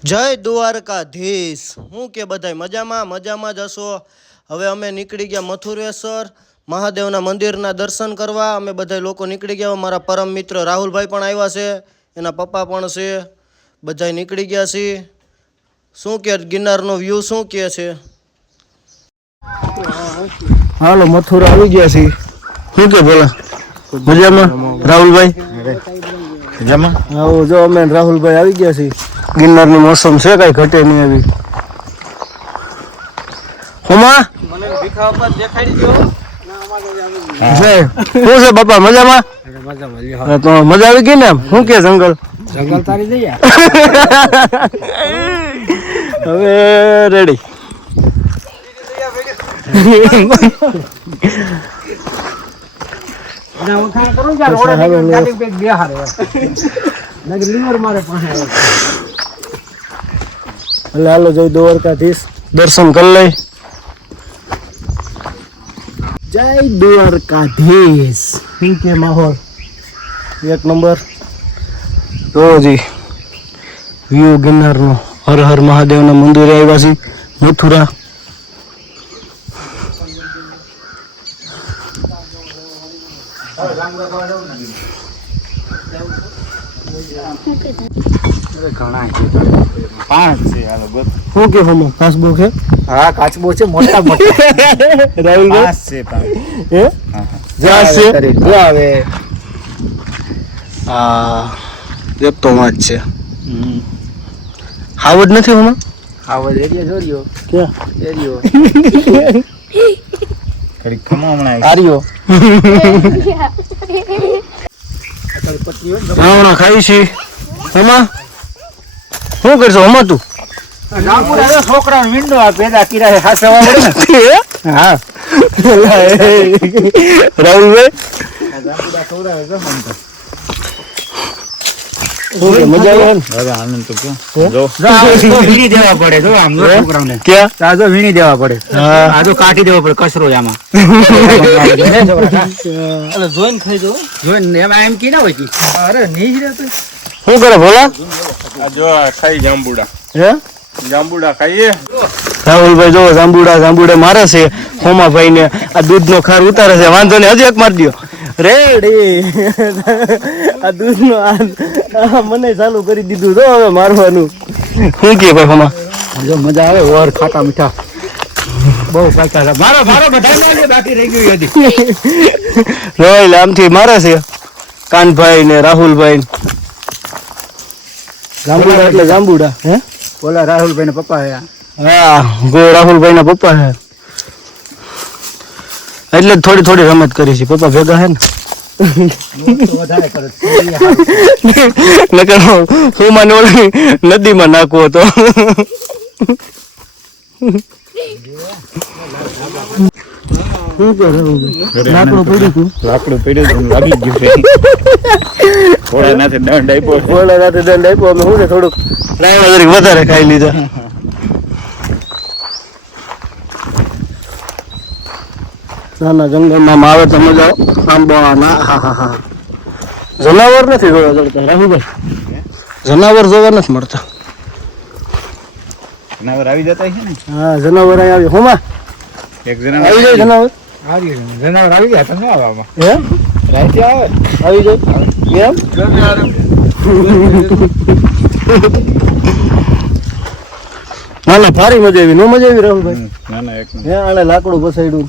જય દ્વારકાધીશ. હું કે બધાય મજામાં જ હશો. હવે અમે નીકળી ગયા મથુરેશ્વર મહાદેવના મંદિરના દર્શન કરવા. અમે બધા લોકો નીકળી ગયા. મારા પરમ મિત્ર રાહુલભાઈ પણ આવ્યા છે, એના પપ્પા પણ છે, બધા નીકળી ગયા છીએ. શું કે ગિરનારનો વ્યૂ શું કે છે? હાલો મથુરા આવી ગયા છીએ. શું કે બોલા મજામાં રાહુલભાઈ? મજામાં. આવો જો અમે રાહુલભાઈ આવી ગયા છીએ. ગિરનારની મોસમ છે, કઈ ઘટે નહીં આવી. હોમા શું છે બાપા મજામાં? તો મજા આવી ગઈ ને? શું કે જંગલ તારી જઈએ હવે રેડી. હાલો જય દ્વારકાધીશ, દર્શન કરી લઈ. જય દ્વારકાધીશ. શું કે માહોલ એક નંબર. રોજી વ્યૂ ગિરનારનો. હર હર મહાદેવના મંદિરે આવ્યા છે મથુરા. શું કે કાચબો છે? હા કાચબો છે, મોટા મોટા. રાહુલભાઈ છે એક તો વાત છે. હાવડ નથી હોમાં? હાવડ એરિયા જોડ્યો ક્યાં એરિયો કડીક ખમો હમણાં આર્યો હમણાં ખાઈ છે. હમણાં શું કરશો હમણાં તું? છોકરા વિન્ડો પેદા કર્યા હાસવા પડે ને. હા રાહુલભાઈ મજા આવે ને? આનંદ તો વીણી દેવા પડે જો આમ છોકરાઓને. ક્યાં જો વીણી દેવા પડે, આ જો કાઢી દેવો પડે કચરો આમાં. જોઈને ખાઈ દો. જોઈને એમાં એમ કી ના હોય કે અરે નહીં રહેતું. શું કરે ભોલા? જો ખાઈ જાંબુડા. હે જાંબુડા ખાઈએ. રાહુલભાઈ જો જાંબુડા મારે છે. હોમાભાઈ ને આ દૂધનો ખાર ઉતારે છે. વાંધો ને હજી એક મારી દો. રેડી. આ દૂધનો મને ચાલુ કરી દીધું તો હવે મારવાનું. શું કે ભાઈ હોમા? જો મજા આવે. ઓર ખાટા મીઠા બહુ પાકા. મારો બધા બાકી રહી ગયું હતી. રોયલ આમથી મારે છે કાનભાઈ ને રાહુલભાઈ. જાંબુડા એટલે જાંબુડા. હે બોલા રાહુલભાઈ ના પપ્પા હે. હા ગો રાહુલભાઈ ના પપ્પા હે એટલે થોડી રમત કરી છે. પપ્પા ભેગા હે ને નદીમાં નાખવો હતો. લાકડું પડ્યું લાગી ગયું. દંડ આપ્યો. અમે હું થોડુંક વધારે ખાઈ લીધા. નાના જંગલમાં આવે તો મજા આંબા ના. હા જનાવર નથી જોવા જડતા રાહુલભાઈ. જનાવર જોવા નથી મળતા. જનાવર આવી જતા છે ને? હા જનાવર આવી. હોમાં એક જનાવર આવી જાય. જનાવર આવી ગયા. તમે આવવામાં હે રાતે આવે આવી જાય એમ. ના ભારી મજા આવી. નો મજા આવી રાહુલભાઈ? ના એક આને લાકડું બસાડ્યું.